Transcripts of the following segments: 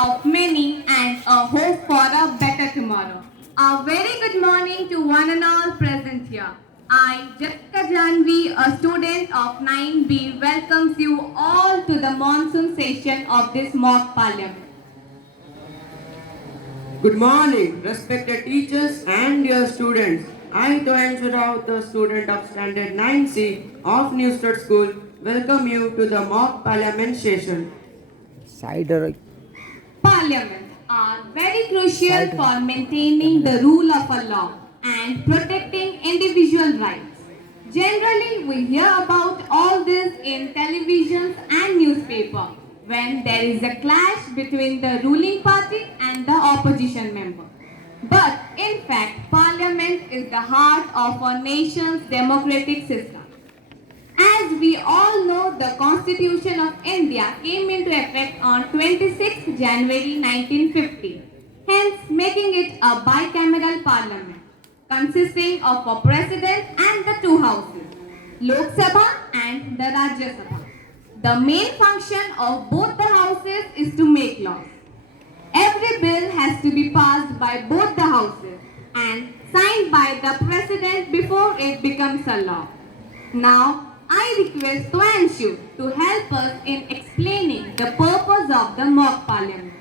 of many and a hope for a better tomorrow. A very good morning to one and all present here. I, Jessica Janvi, a student of 9B, welcomes you all to the monsoon session of this mock parliament. Good morning, respected teachers and dear students. I, Toyanju Rao, the student of Standard 9C of Newstead School, welcome you to the mock parliament session. Parliaments are very crucial for maintaining the rule of a law and protecting individual rights. Generally, we hear about all this in televisions and newspaper when there is a clash between the ruling party and the opposition member. But in fact, Parliament is the heart of our nation's democratic system. As we all know, the Constitution of India came into effect on 26 January 1950, hence making it a bicameral parliament consisting of a president and the two houses, Lok Sabha and the Rajya Sabha. The main function of both the houses is to make laws. Every bill has to be passed by both the houses and signed by the president before it becomes a law. Now, I request Toyanshu to help us in explaining the purpose of the mock parliament.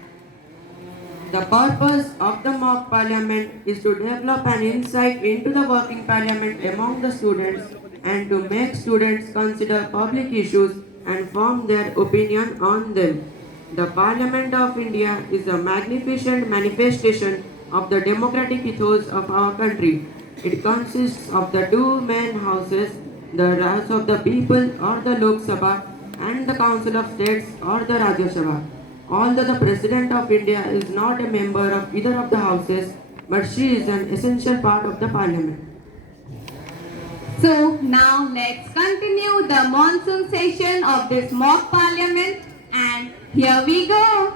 The purpose of the mock parliament is to develop an insight into the working parliament among the students and to make students consider public issues and form their opinion on them. The Parliament of India is a magnificent manifestation of the democratic ethos of our country. It consists of the two main houses, the House of the People or the Lok Sabha and the Council of States or the Rajya Sabha. Although the President of India is not a member of either of the houses, but she is an essential part of the Parliament. So now let's continue the monsoon session of this mock parliament, and here we go.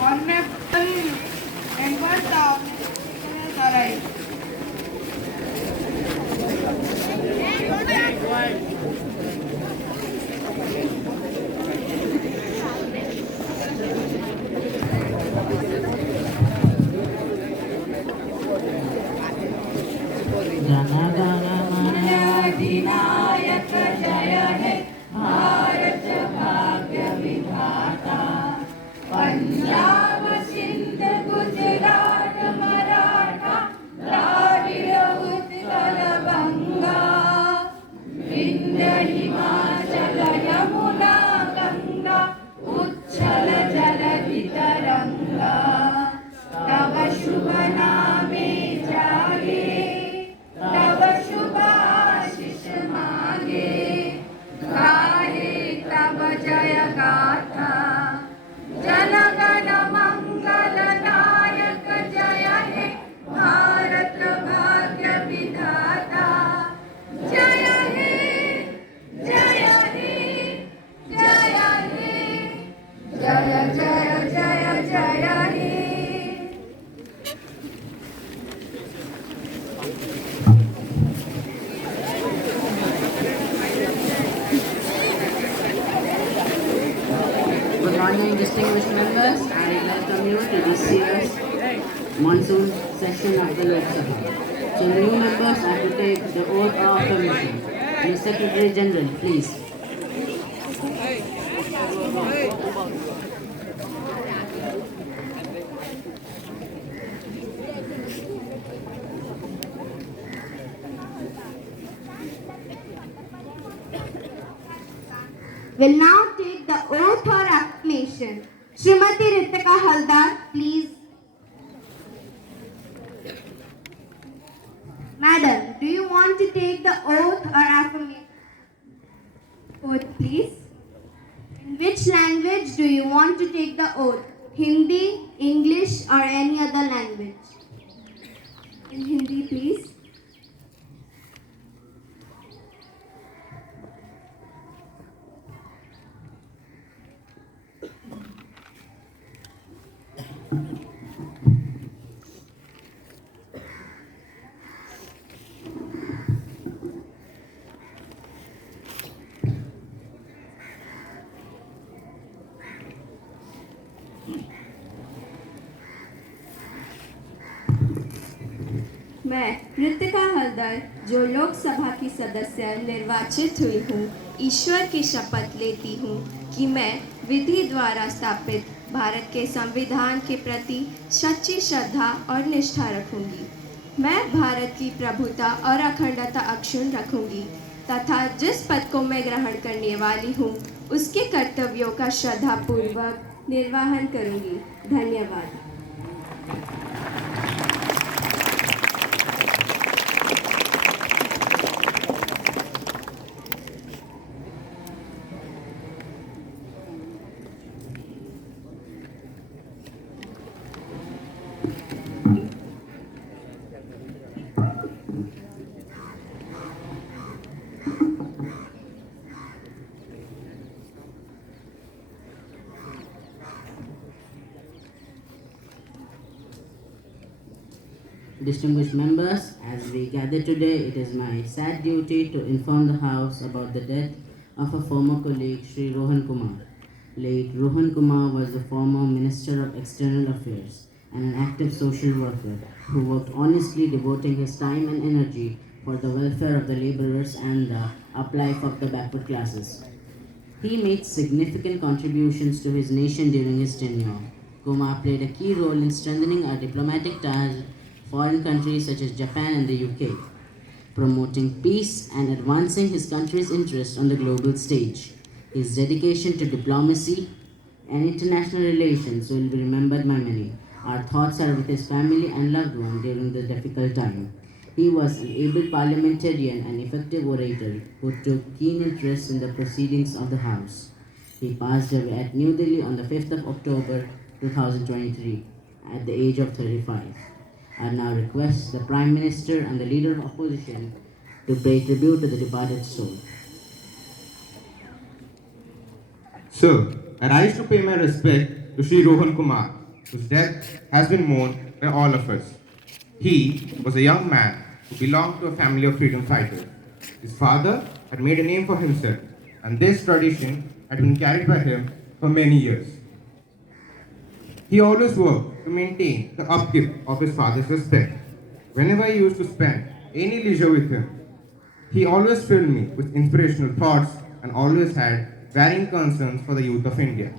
Honorable members of the अधिनायक जय हे भारत भाग्य विधाता पंजाब सिंध गुजरात मराठा द्राविड़ उत्कल बंगा विंध्य हिमाचल यमुना गंगा उच्छल जलधि तरंगा तव शुभ नामे जागे तव शुभ आशीष मांगे गाहे तव जय गाथा जनगण मंगल नायक जय हे भारत भाग्य विधाता जय हे जय हे जय हे जय जय जय जय हे Good morning, distinguished members. I welcome you to this year's monsoon session of the Lok Sabha. So, new members are to take the oath of office. The Secretary General, please. Will now take the oath or acclamation. Srimati Ritika Haldar, please. Madam, do you want to take the oath or affirmation? Oath, please. In which language do you want to take the oath? Hindi, English, or any other language? In Hindi, please. मैं ऋतिका हलदर, जो लोकसभा की सदस्य निर्वाचित हुई हूँ, ईश्वर की शपथ लेती हूँ कि मैं विधि द्वारा स्थापित भारत के संविधान के प्रति सच्ची श्रद्धा और निष्ठा रखूंगी। मैं भारत की प्रभुता और अखंडता अक्षुण्ण रखूंगी तथा जिस पद को मैं ग्रहण करने वाली हूँ उसके कर्तव्यों का श्रद्धापूर्वक निर्वहन करूंगी। धन्यवाद। Distinguished members, as we gather today, it is my sad duty to inform the House about the death of a former colleague, Sri Rohan Kumar. Late Rohan Kumar was the former Minister of External Affairs and an active social worker who worked honestly, devoting his time and energy for the welfare of the laborers and the uplife of the backward classes. He made significant contributions to his nation during his tenure. Kumar played a key role in strengthening our diplomatic ties with foreign countries such as Japan and the UK, promoting peace and advancing his country's interests on the global stage. His dedication to diplomacy and international relations will be remembered by many. Our thoughts are with his family and loved ones during the difficult time. He was an able parliamentarian and effective orator who took keen interest in the proceedings of the House. He passed away at New Delhi on the 5th of October 2023 at the age of 35. I now request the Prime Minister and the Leader of Opposition to pay tribute to the departed soul. Sir, I rise to pay my respect to Sri Rohan Kumar, whose death has been mourned by all of us. He was a young man who belonged to a family of freedom fighters. His father had made a name for himself, and this tradition had been carried by him for many years. He always worked to maintain the upkeep of his father's respect. Whenever I used to spend any leisure with him, he always filled me with inspirational thoughts and always had varying concerns for the youth of India.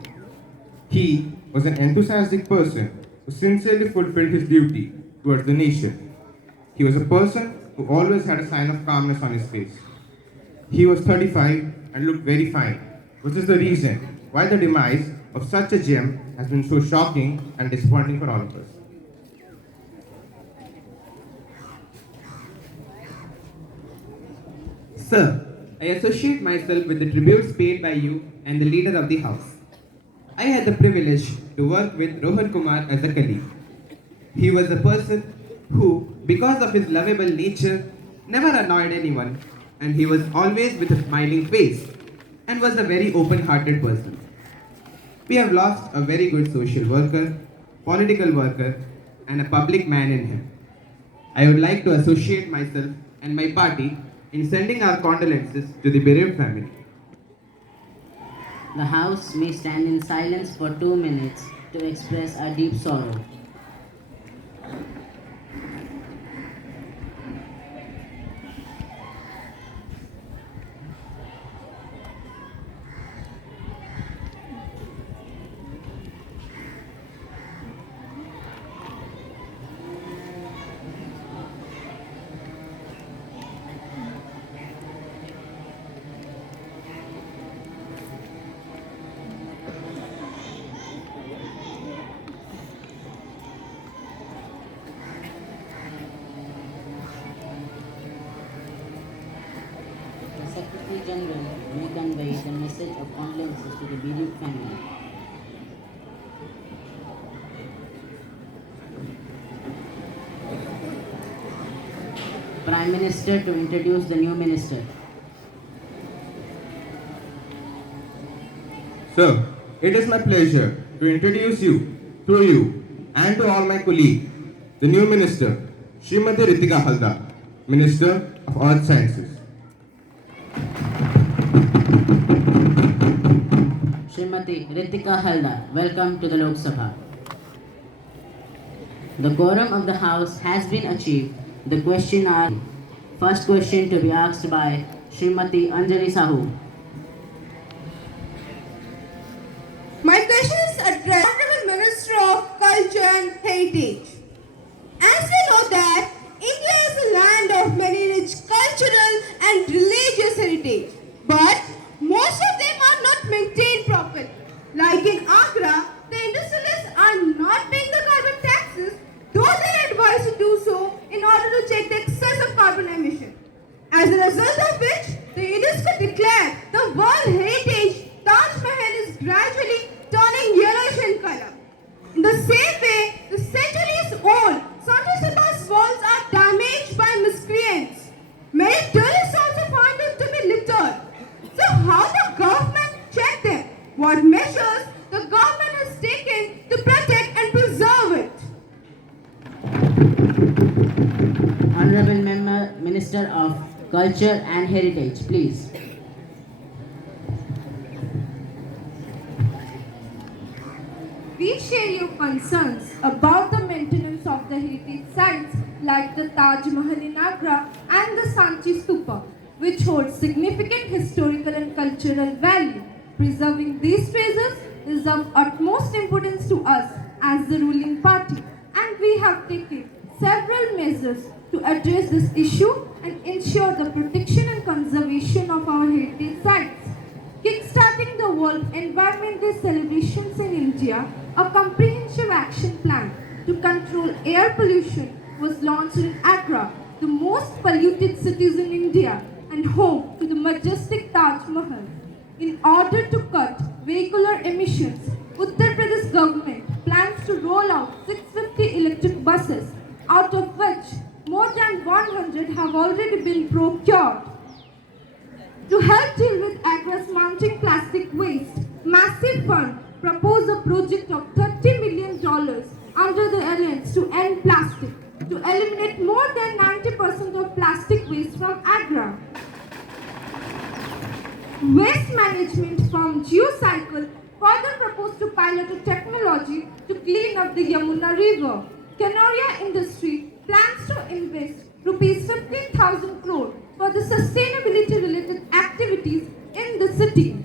He was an enthusiastic person who sincerely fulfilled his duty towards the nation. He was a person who always had a sign of calmness on his face. He was 35 and looked very fine, which is the reason why the demise of such a gem has been so shocking and disappointing for all of us. Sir, I associate myself with the tributes paid by you and the leader of the house. I had the privilege to work with Rohan Kumar as a colleague. He was a person who, because of his lovable nature, never annoyed anyone, and he was always with a smiling face and was a very open-hearted person. We have lost a very good social worker, political worker, and a public man in him. I would like to associate myself and my party in sending our condolences to the bereaved family. The House may stand in silence for 2 minutes to express our deep sorrow. Secretary General may convey the message of condolences to the bereaved family. Prime Minister to introduce the new minister. Sir, it is my pleasure to introduce you, through you, and to all my colleagues, the new minister, Srimati Ritika Haldar, Minister of Earth Sciences. Srimati Ritika Haldar, welcome to the Lok Sabha. The quorum of the House has been achieved. The question are first question to be asked by Srimati Anjali Sahu. My question is addressed to the Honorable Minister of Culture and Heritage. As we know that India is a land of many rich cultural and religious heritage, but most of them are not maintained properly. Like in Agra, the industrialists are not paying the carbon taxes, though they are advised to do so in order to check the excess of carbon emission. As a result of which, the UNESCO declared the World Heritage Taj Mahal is gradually turning yellowish in color. In the same way, the centuries-old Sanchi Stupa's walls are damaged by miscreants. Many tourists also find them to be littered. So how the government check them? What measures the government has taken to protect and preserve it? Honorable Minister of Culture and Heritage, please. We share your concerns about the maintenance of the heritage sites like the Taj Mahal in Agra and the Sanchi Stupa, which hold significant historical and cultural value. Preserving these treasures is of utmost importance to us as the ruling party, and we have taken several measures to address this issue and ensure the protection and conservation of our heritage sites. Kickstarting the World Environment Day celebrations in India, a comprehensive action plan to control air pollution was launched in Agra, the most polluted cities in India and home to the majestic Taj Mahal. In order to cut vehicular emissions, Uttar Pradesh government plans to roll out 650 electric buses, out of which more than 100 have already been procured. To help deal with Agra's mounting plastic waste, Massive Fund proposed a project of $30 million under the Alliance to End Plastic to eliminate more than 90% of plastic waste from Agra. Waste management firm GeoCycle further proposed to pilot a technology to clean up the Yamuna River. Canoria Industry plans to invest rupees 15,000 crore for the sustainability-related activities in the city.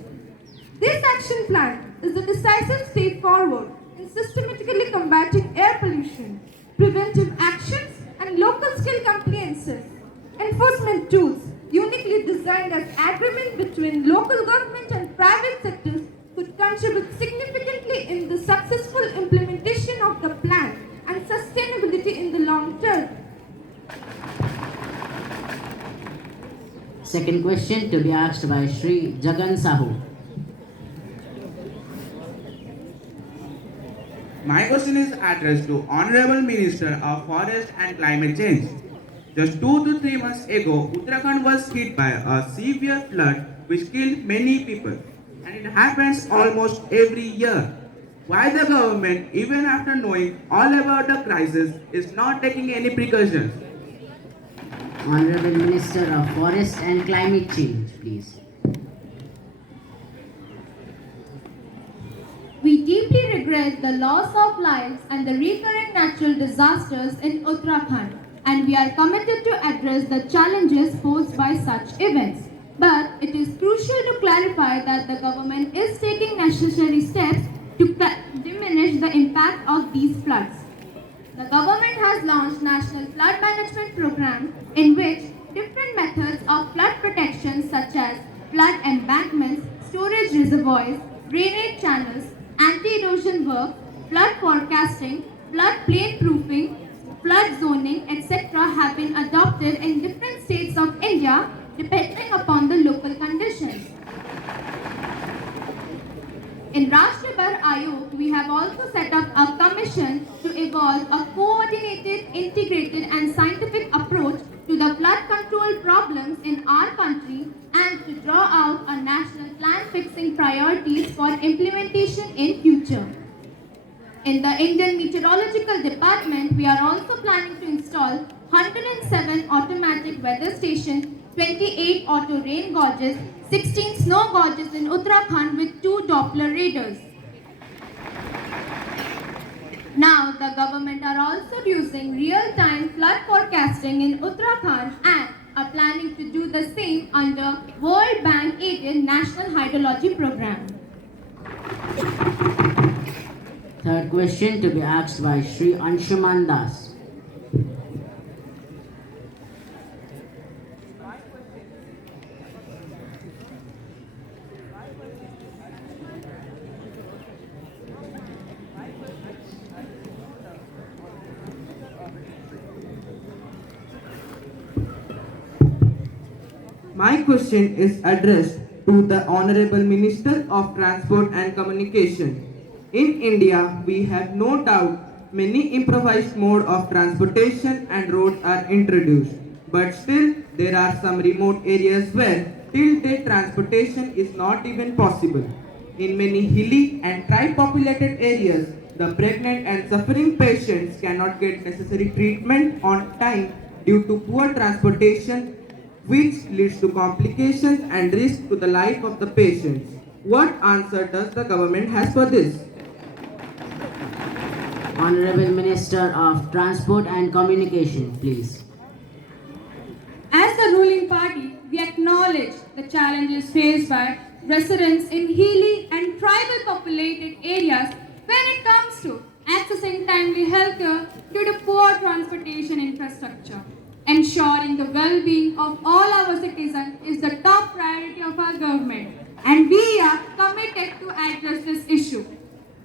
This action plan is a decisive step forward in systematically combating air pollution, preventive actions, and local-scale compliances. Enforcement tools, uniquely designed as agreement between local government and private sectors, could contribute significantly in the successful implementation of the plan and sustainability in the long term. Second question to be asked by Shri Jagan Sahu. My question is addressed to Honorable Minister of Forest and Climate Change. Just 2 to 3 months ago, Uttarakhand was hit by a severe flood which killed many people. And it happens almost every year. Why the government, even after knowing all about the crisis, is not taking any precautions? Honorable Minister of Forest and Climate Change, please. We deeply regret the loss of lives and the recurring natural disasters in Uttarakhand, and we are committed to address the challenges posed by such events. But it is crucial to clarify that the government is taking necessary steps to diminish the impact of these floods. The government has launched National Flood Management Program in which different methods of flood protection such as flood embankments, storage reservoirs, drainage channels, anti-erosion work, flood forecasting, flood plain proofing, flood zoning, etc. have been adopted in different states of India depending upon the local conditions. In Rashtrabar Ayog, we have also set up a commission to evolve a coordinated, integrated and scientific approach to the flood control problems in our country and to draw out a national plan fixing priorities for implementation in future. In the Indian Meteorological Department, we are also planning to install 107 automatic weather stations, 28 auto rain gauges, 16 snow gauges in Uttarakhand with 2 Doppler radars. Now, the government are also using real-time flood forecasting in Uttarakhand and are planning to do the same under World Bank aided National Hydrology Program. Third question to be asked by Shri Anshuman Das. My question is addressed to the Honorable Minister of Transport and Communication. In India, we have no doubt many improvised mode of transportation and roads are introduced. But still, there are some remote areas where till-day transportation is not even possible. In many hilly and tribe-populated areas, the pregnant and suffering patients cannot get necessary treatment on time due to poor transportation, which leads to complications and risk to the life of the patients. What answer does the government has for this? Honorable Minister of Transport and Communication, please. As the ruling party, we acknowledge the challenges faced by residents in hilly and tribal populated areas when it comes to accessing timely healthcare due to poor transportation infrastructure. Ensuring the well-being of all our citizens is the top priority of our government, and we are committed to address this issue.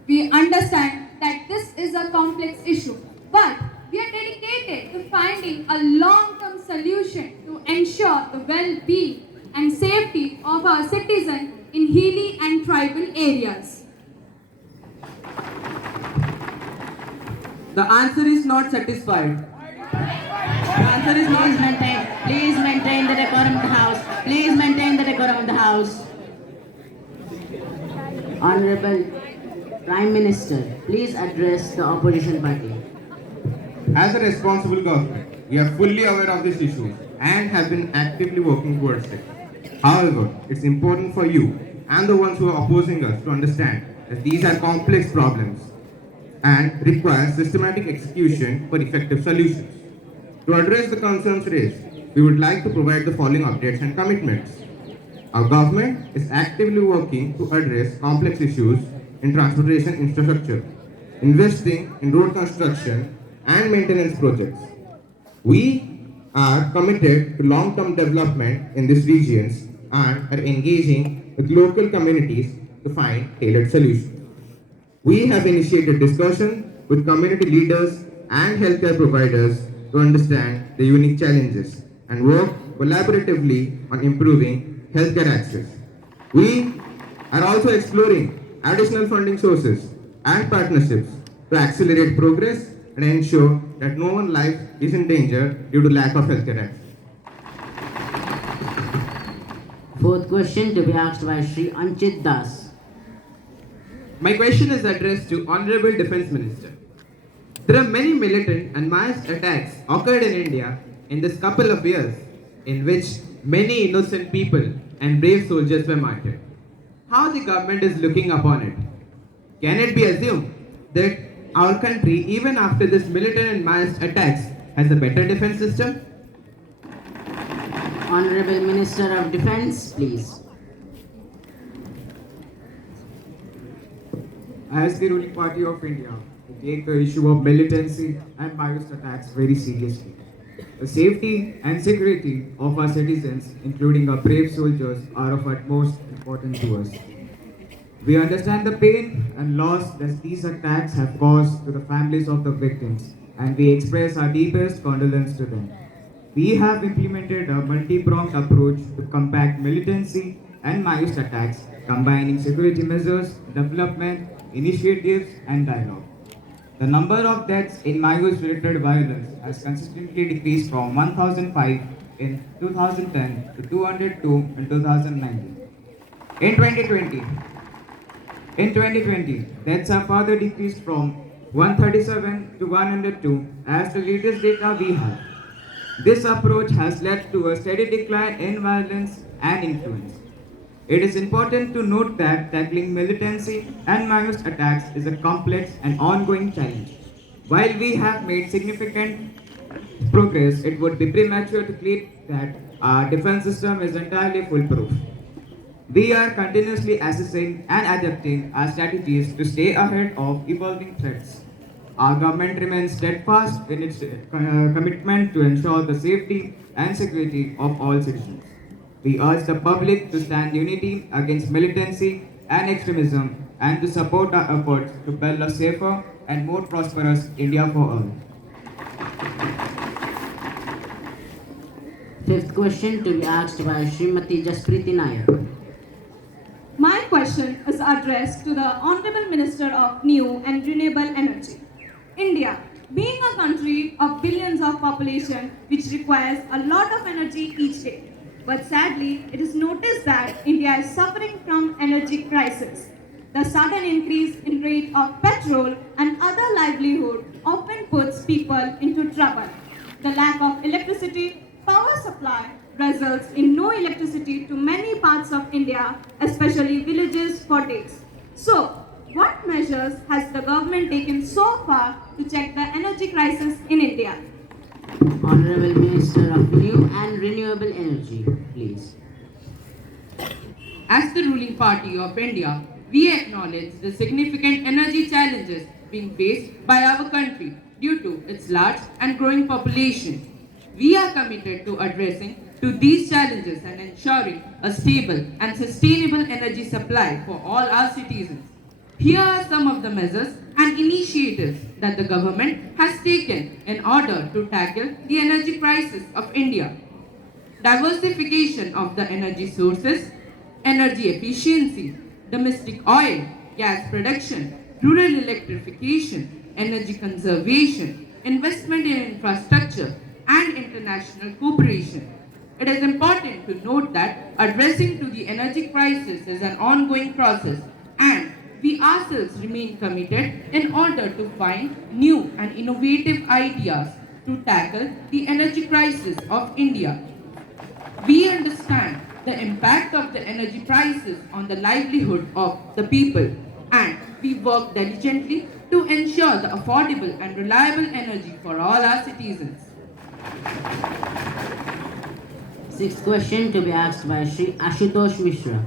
We understand that this is a complex issue, but we are dedicated to finding a long-term solution to ensure the well-being and safety of our citizens in hilly and tribal areas. The answer is not satisfied. The answer is not Please maintain the decorum of the House. Please maintain the decorum of the House. Honorable Prime Minister, please address the opposition party. As a responsible government, we are fully aware of this issue and have been actively working towards it. However, it's important for you and the ones who are opposing us to understand that these are complex problems and require systematic execution for effective solutions. To address the concerns raised, we would like to provide the following updates and commitments. Our government is actively working to address complex issues in transportation infrastructure, investing in road construction and maintenance projects. We are committed to long-term development in these regions and are engaging with local communities to find tailored solutions. We have initiated discussion with community leaders and healthcare providers to understand the unique challenges and work collaboratively on improving healthcare access. We are also exploring additional funding sources and partnerships to accelerate progress and ensure that no one's life is in danger due to lack of healthcare access. Fourth question to be asked by Shri Anchit Das. My question is addressed to Honorable Defense Minister. There are many militant and mass attacks occurred in India in this couple of years in which many innocent people and brave soldiers were martyred. How the government is looking upon it? Can it be assumed that our country, even after this militant and mass attacks, has a better defense system? Honorable Minister of Defense, please. As the ruling party of India, we take the issue of militancy and biased attacks very seriously. The safety and security of our citizens, including our brave soldiers, are of utmost importance to us. We understand the pain and loss that these attacks have caused to the families of the victims, and we express our deepest condolence to them. We have implemented a multi-pronged approach to combat militancy and maoist attacks, combining security measures, development, initiatives, and dialogue. The number of deaths in maoist-related violence has consistently decreased from 1,005 in 2010 to 202 in 2019. In 2020, deaths have further decreased from 137 to 102 as the latest data we have. This approach has led to a steady decline in violence and influence. It is important to note that tackling militancy and maoist attacks is a complex and ongoing challenge. While we have made significant progress, it would be premature to claim that our defense system is entirely foolproof. We are continuously assessing and adapting our strategies to stay ahead of evolving threats. Our government remains steadfast in its commitment to ensure the safety and security of all citizens. We urge the public to stand unity against militancy and extremism and to support our efforts to build a safer and more prosperous India for all. Fifth question to be asked by Srimati Jaspriti Nayak. My question is addressed to the Honorable Minister of New and Renewable Energy. India, being a country of billions of population which requires a lot of energy each day. But sadly, it is noticed that India is suffering from energy crisis. The sudden increase in rate of petrol and other livelihood often puts people into trouble. The lack of electricity, power supply results in no electricity to many parts of India, especially villages, for days. So, what measures has the government taken so far to check the energy crisis in India? Honorable Minister of New and Renewable Energy, please. As the ruling party of India, we acknowledge the significant energy challenges being faced by our country due to its large and growing population. We are committed to addressing to these challenges and ensuring a stable and sustainable energy supply for all our citizens. Here are some of the measures and initiatives that the government has taken in order to tackle the energy crisis of India. Diversification of the energy sources, energy efficiency, domestic oil, gas production, rural electrification, energy conservation, investment in infrastructure, and international cooperation. It is important to note that addressing to the energy crisis is an ongoing process, and we ourselves remain committed in order to find new and innovative ideas to tackle the energy crisis of India. We understand the impact of the energy crisis on the livelihood of the people, and we work diligently to ensure the affordable and reliable energy for all our citizens. Sixth question to be asked by Shri Ashutosh Mishra.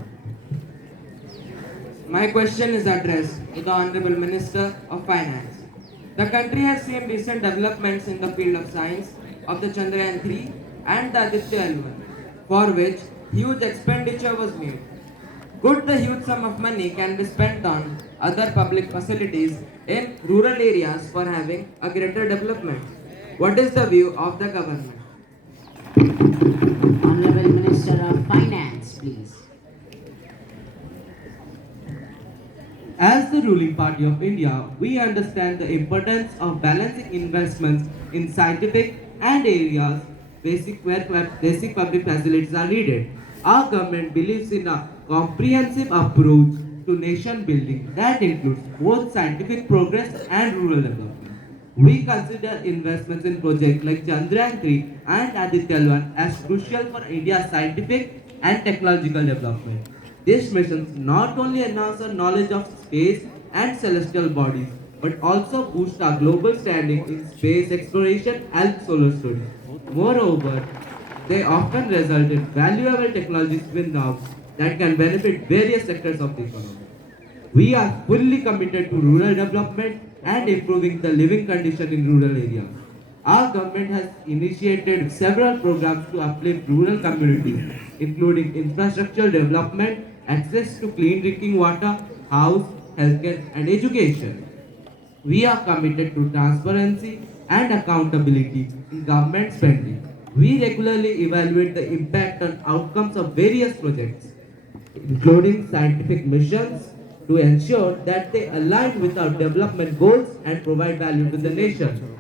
My question is addressed to the Honorable Minister of Finance. The country has seen recent developments in the field of science of the Chandrayaan-3 and the Aditya L, for which huge expenditure was made. Could the huge sum of money can be spent on other public facilities in rural areas for having a greater development? What is the view of the government? Honorable Minister of Finance, please. As the ruling party of India, we understand the importance of balancing investments in scientific and areas where basic public facilities are needed. Our government believes in a comprehensive approach to nation building that includes both scientific progress and rural development. We consider investments in projects like Chandrayaan-3 and Aditya L as crucial for India's scientific and technological development. These missions not only enhance our knowledge of space and celestial bodies, but also boost our global standing in space exploration and solar studies. Moreover, they often result in valuable technologies spin-offs that can benefit various sectors of the economy. We are fully committed to rural development and improving the living condition in rural areas. Our government has initiated several programs to uplift rural communities, including infrastructure development, access to clean drinking water, house, healthcare, and education. We are committed to transparency and accountability in government spending. We regularly evaluate the impact on outcomes of various projects, including scientific missions, to ensure that they align with our development goals and provide value to the nation.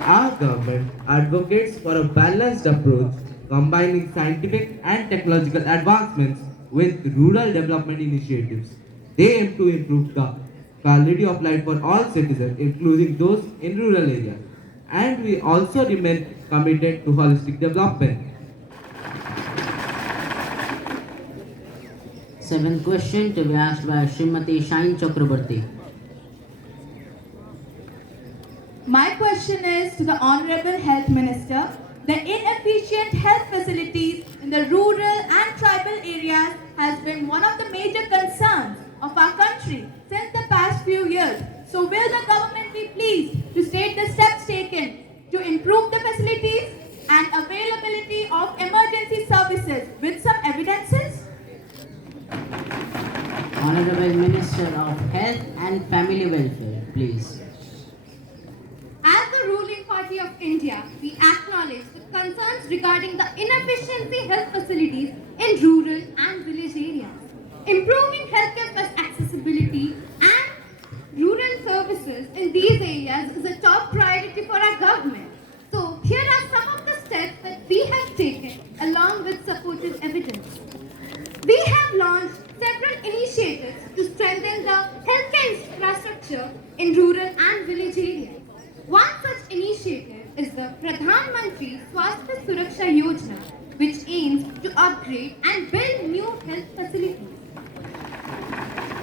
Our government advocates for a balanced approach, combining scientific and technological advancements with rural development initiatives. They aim to improve the quality of life for all citizens, including those in rural areas. And we also remain committed to holistic development. Seventh question to be asked by Srimati Shain Chakraborty. My question is to the Honorable Health Minister. The inefficient health facilities in the rural and tribal areas has been one of the major concerns of our country since the past few years. So will the government be pleased to state the steps taken to improve the facilities and availability of emergency services with some evidences? Honorable Minister of Health and Family Welfare, please. As the ruling party of India, we acknowledge the concerns regarding the inefficiency health facilities in rural and village areas. Improving healthcare accessibility and rural services in these areas is a top priority for our government. So here are some of the steps that we have taken along with supportive evidence. We have launched several initiatives to strengthen the healthcare infrastructure in rural and village areas. One such initiative is the Pradhan Mantri Swasthya Suraksha Yojana, which aims to upgrade and build new health facilities.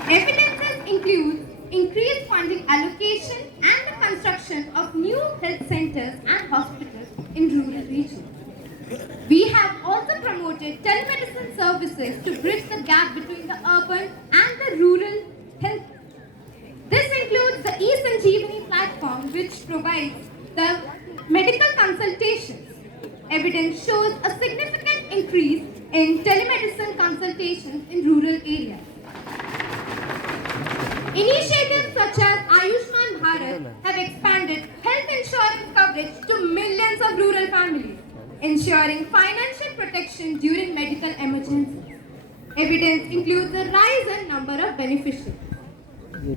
Evidences include increased funding allocation and the construction of new health centers and hospitals in rural regions. We have also promoted telemedicine services to bridge the gap between the urban and the rural health. This includes the e-Sanjeevani platform, which provides the medical consultations. Evidence shows a significant increase in telemedicine consultations in rural areas. Initiatives such as Ayushman Bharat have expanded health insurance coverage to millions of rural families, ensuring financial protection during medical emergencies. Evidence includes the rise in number of beneficiaries.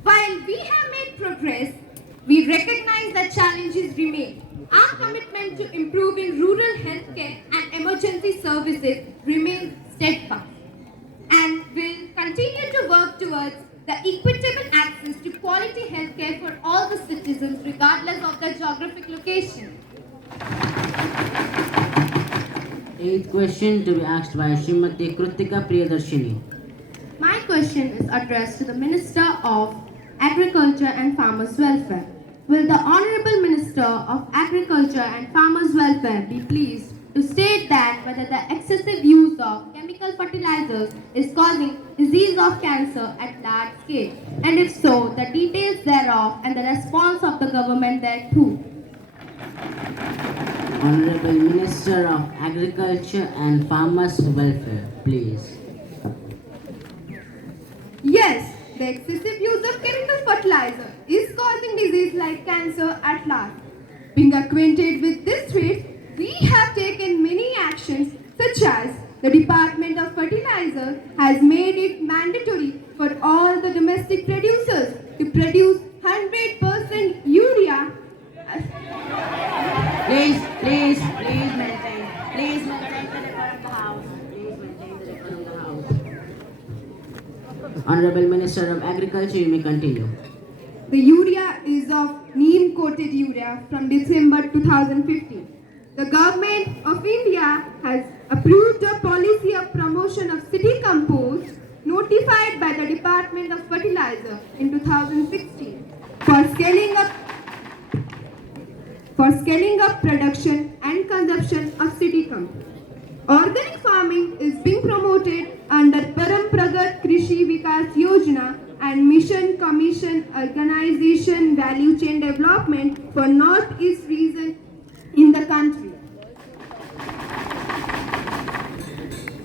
While we have made progress, we recognize that challenges remain. Our commitment to improving rural healthcare and emergency services remains steadfast, and will continue to work towards the equitable access to quality healthcare for all the citizens regardless of their geographic location. Eighth question to be asked by Srimati Kritika Priyadarshini. My question is addressed to the Minister of Agriculture and Farmers Welfare. Will the Honorable Minister of Agriculture and Farmers Welfare be pleased to state that whether the excessive use of chemical fertilizers is causing disease of cancer at large scale, and if so, the details thereof and the response of the government thereto? Honorable Minister of Agriculture and Farmers Welfare, please. Yes, the excessive use of chemical fertilizer is causing disease like cancer at large. Being acquainted with this threat, we have taken many actions such as the Department of Fertilizer has made it mandatory for all the domestic producers to produce 100% urea. Please maintain. Please maintain the record of the House. Please maintain the record of the House. Honorable Minister of Agriculture, you may continue. The urea is of neem-coated urea from December 2015. The Government of India has approved a policy of promotion of city compost notified by the Department of Fertilizer in 2016 for scaling up production and consumption of city compost. Organic farming is being promoted under Parampragat Krishi Vikas Yojana and Mission Commission Organization Value Chain Development for Northeast region in the country.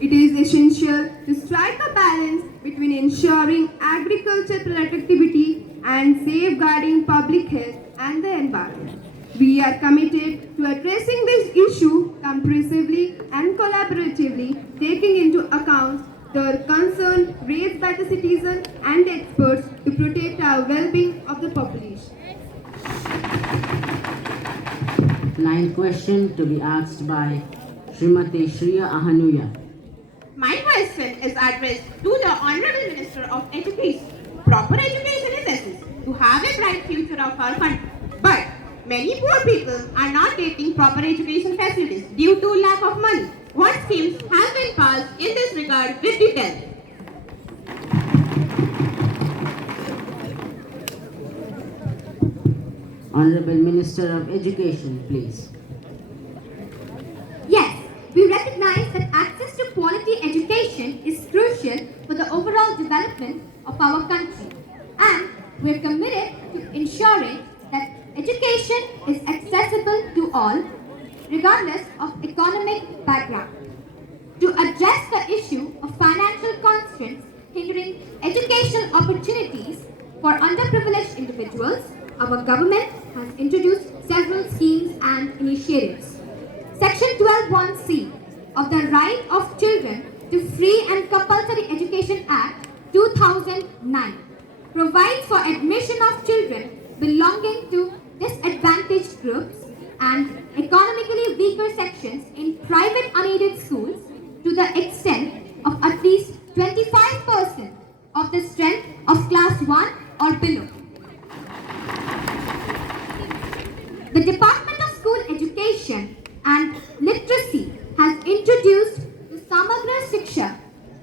It is essential to strike a balance between ensuring agriculture productivity and safeguarding public health and the environment. We are committed to addressing this issue comprehensively and collaboratively, taking into account the concern raised by the citizens and experts to protect our well-being of the population. Ninth question to be asked by Srimati Shriya Ahanuya. My question is addressed to the Honorable Minister of Education. Proper education is essential to have a bright future of our country. But many poor people are not getting proper education facilities due to lack of money. What schemes have been passed in this regard with detail? Honorable Minister of Education, please. Yes, we recognize that access to quality education is crucial for the overall development of our country, and we're committed to ensuring that education is accessible to all, regardless of economic background. To address the issue of financial constraints hindering educational opportunities for underprivileged individuals, our government has introduced several schemes and initiatives. Section 12(1)(c) of the Right of Children to Free and Compulsory Education Act 2009 provides for admission of children belonging to disadvantaged groups and economically weaker sections in private unaided schools to the extent of at least 25% of the strength of class 1 or below. The Department of School Education and Literacy has introduced the Samagra Shiksha,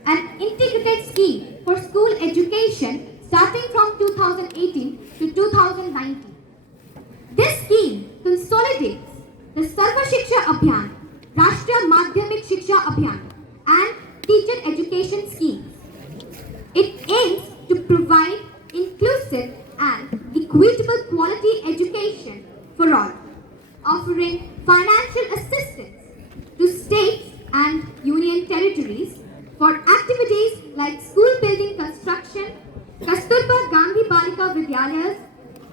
an integrated scheme for school education starting from 2018 to 2019. This scheme consolidates the Sarva Shiksha Abhiyan, Rashtriya Madhyamik Shiksha Abhiyan, and teacher education schemes. It aims to provide inclusive and equitable quality education for all, offering financial assistance to states and union territories for activities like school building construction, Kasturba Gandhi Balika Vidyalayas,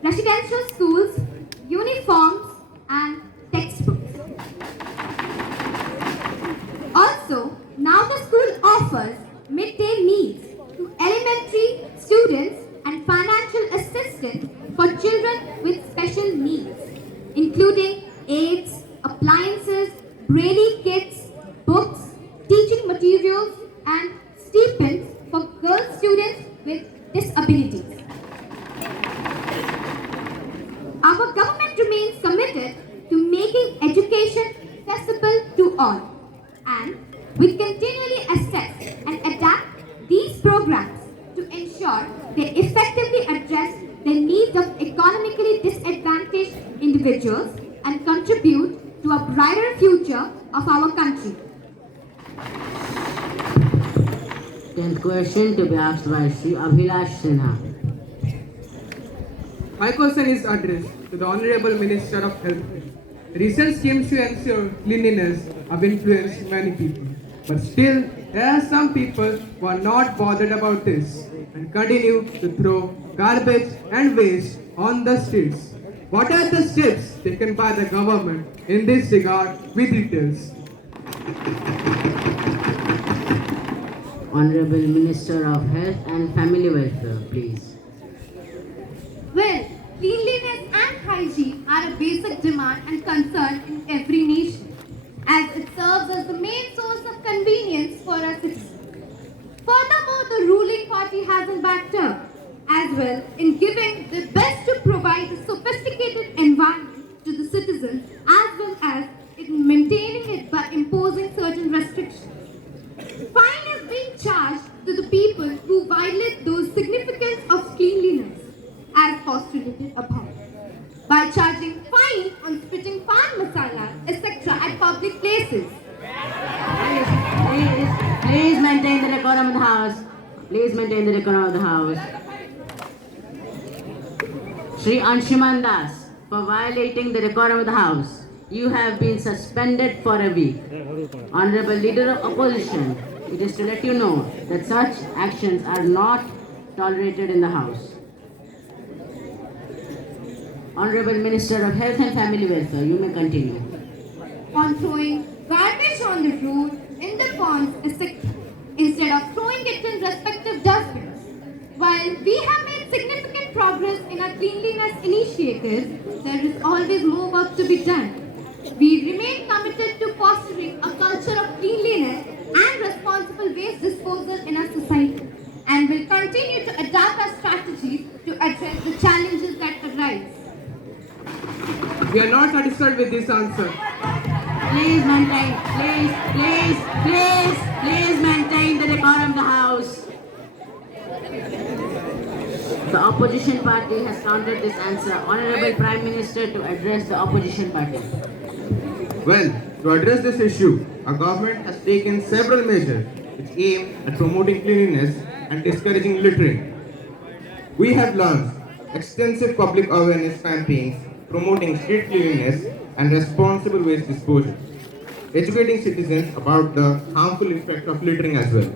residential schools, uniforms, and textbooks. Also, now the school offers midday meals to elementary students and financial assistance for children with special needs, including aids, appliances, braille kits, books, teaching materials, and stipends for girl students with disabilities. Our government remains committed to making education accessible to all, and we continually assess and adapt these programs to ensure they effectively address the needs of economically disadvantaged individuals and contribute to a brighter future of our country. 10th question to be asked by Sri Abhilash Sinha. My question is addressed to the Honorable Minister of Health. Recent schemes to ensure cleanliness have influenced many people. But still, there are some people who are not bothered about this and continue to throw garbage and waste on the streets. What are the steps taken by the government in this regard with details? Honorable Minister of Health and Family Welfare, please. Well, cleanliness and hygiene are a basic demand and concern in every nation, as it serves as the main source of convenience for our citizens. Furthermore, the ruling party hasn't backed up as well in giving the best to provide a sophisticated environment to the citizens as well as in maintaining it by imposing certain restrictions. Fine is being charged to the people who violate those significance of cleanliness as postulated above, by charging fine on spitting pan masala, etc. at public places. Please maintain the decorum of the House. Please maintain the decorum of the House. Shri Anshuman Das, for violating the decorum of the House, you have been suspended for a week. Honorable Leader of Opposition, it is to let you know that such actions are not tolerated in the House. Honorable Minister of Health and Family Welfare, you may continue. On throwing garbage on the road, in the ponds, etc., instead of throwing it in respective dustbins. While we have made significant progress in our cleanliness initiatives, there is always more work to be done. We remain committed to fostering a culture of cleanliness and responsible waste disposal in our society, and will continue to adapt our strategies to address the challenges that arise. We are not satisfied with this answer. Please maintain, please maintain the decorum of the House. The opposition party has countered this answer. Honorable Prime Minister to address the opposition party. Well, to address this issue, our government has taken several measures which aim at promoting cleanliness and discouraging littering. We have launched extensive public awareness campaigns promoting street cleanliness and responsible waste disposal, educating citizens about the harmful effect of littering as well.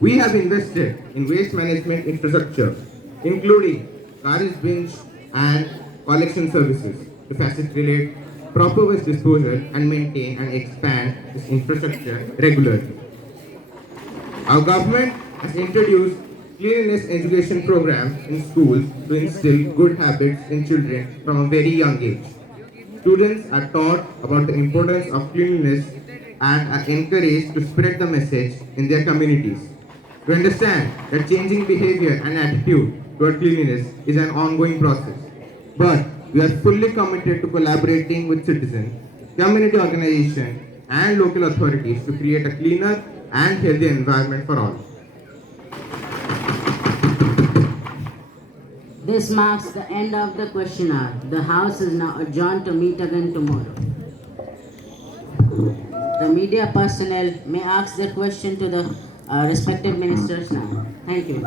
We have invested in waste management infrastructure, including garbage bins and collection services to facilitate proper waste disposal and maintain and expand this infrastructure regularly. Our government has introduced cleanliness education programs in schools to instill good habits in children from a very young age. Students are taught about the importance of cleanliness and are encouraged to spread the message in their communities. To understand that changing behavior and attitude toward cleanliness is an ongoing process. But we are fully committed to collaborating with citizens, community organizations, and local authorities to create a cleaner and healthier environment for all. This marks the end of the question hour. The House is now adjourned to meet again tomorrow. The media personnel may ask their question to the respective ministers now. Thank you.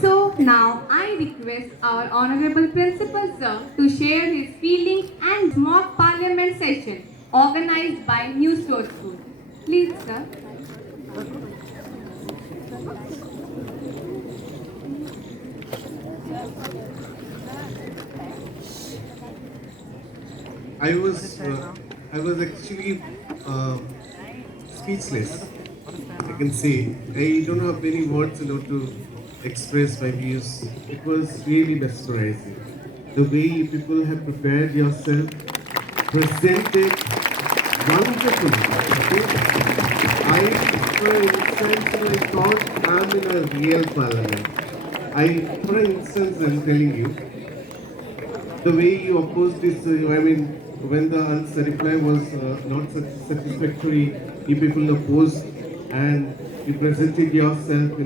So now I request our Honorable Principal Sir to share his feelings and mock parliament session organized by New Stewart School. Please, sir. I was actually speechless. I can say I don't have many words, to express my views. It was really mesmerizing. The way people have prepared yourself, presented wonderfully. Okay? For instance, I thought I'm in a real parliament. For instance, I'm telling you, the way you opposed this, when the answer reply was not satisfactory, you people opposed and you presented yourself,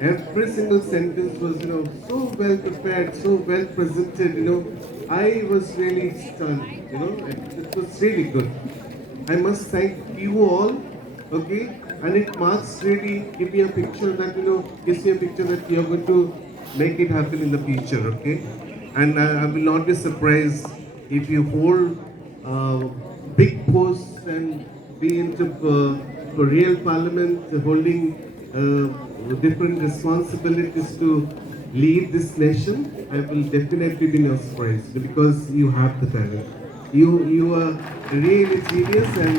every single sentence was, so well prepared, so well presented, I was really stunned, it was really good. I must thank you all, okay, and it marks really, gives me a picture that, you're going to make it happen in the future, okay, and I will not be surprised if you hold big posts and be into real parliament, holding different responsibilities to lead this nation. I will definitely be no surprised because you have the talent. You are really genius and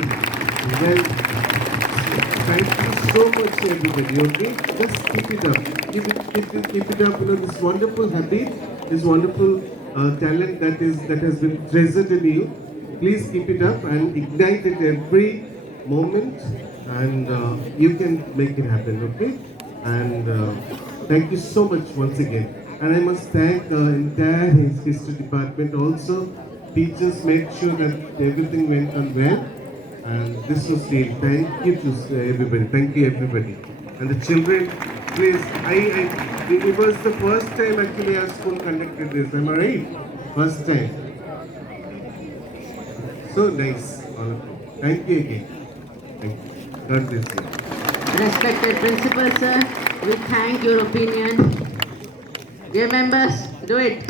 well. Thank you so much, everybody. Okay, just keep it up. Keep it up. This wonderful habit, this wonderful talent that has been treasured in you. Please keep it up and ignite it every moment, and you can make it happen. Okay, and thank you so much once again. And I must thank the entire history department also. Teachers made sure that everything went on well. And this was real. Thank you to everybody. Thank you, everybody. And the children, please, it was the first time actually our school conducted this. Am I right? First time. So nice, all of you. Thank you again. Thank you. God bless you. Respected Principal Sir, we thank your opinion. Dear members, do it.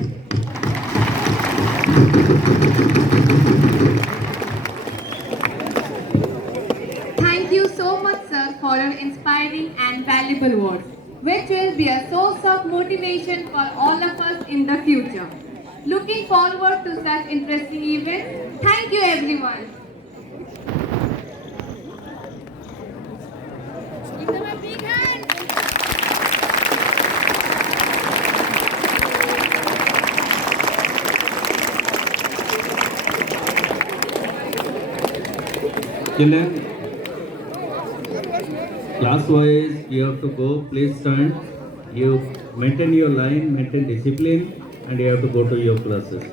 Thank you so much, sir, for your inspiring and valuable words, which will be a source of motivation for all of us in the future. Looking forward to such interesting events. Thank you, everyone. Give them a big hand. Children, class-wise, you have to go, please stand. You maintain your line, maintain discipline, and you have to go to your classes.